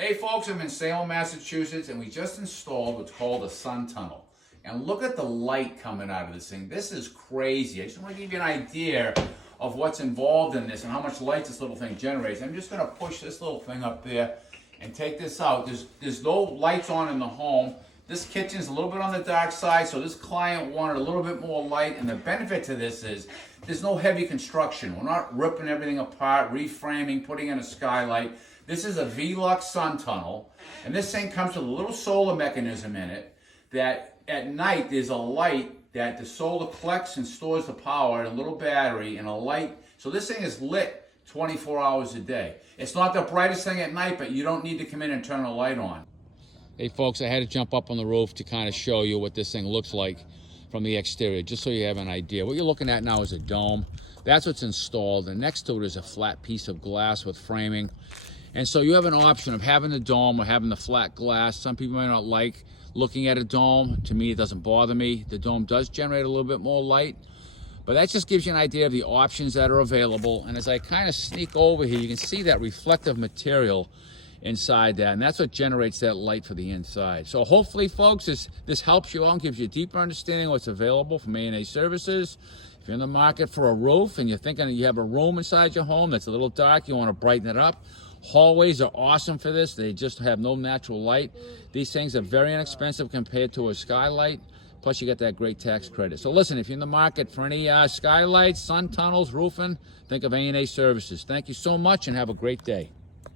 Hey folks, I'm in Salem, Massachusetts, and we just installed what's called a sun tunnel. And look at the light coming out of this thing. This is crazy. I just want to give you an idea of what's involved in this and how much light this little thing generates. I'm just going to push this little thing up there and take this out. There's no lights on in the home. This kitchen's a little bit on the dark side, so this client wanted a little bit more light, and the benefit to this is there's no heavy construction. We're not ripping everything apart, reframing, putting in a skylight. This is a Velux Sun Tunnel, and this thing comes with a little solar mechanism in it that at night there's a light that the solar collects and stores the power in a little battery and a light. So this thing is lit 24 hours a day. It's not the brightest thing at night, but you don't need to come in and turn a light on. Hey folks, I had to jump up on the roof to kind of show you what this thing looks like from the exterior, just so you have an idea. What you're looking at now is a dome. That's what's installed, and next to it is a flat piece of glass with framing. And so you have an option of having the dome or having the flat glass. Some people may not like looking at a dome. To me, it doesn't bother me. The dome does generate a little bit more light, but that just gives you an idea of the options that are available. And as I kind of sneak over here, you can see that reflective material inside that, and that's what generates that light for the inside. So hopefully, folks, this helps you out and gives you a deeper understanding of what's available from A&A Services. If you're in the market for a roof and you're thinking you have a room inside your home that's a little dark, you want to brighten it up, hallways are awesome for this. They just have no natural light. These things are very inexpensive compared to a skylight. Plus, you get that great tax credit. So listen, if you're in the market for any skylights, sun tunnels, roofing, think of A&A Services. Thank you so much and have a great day.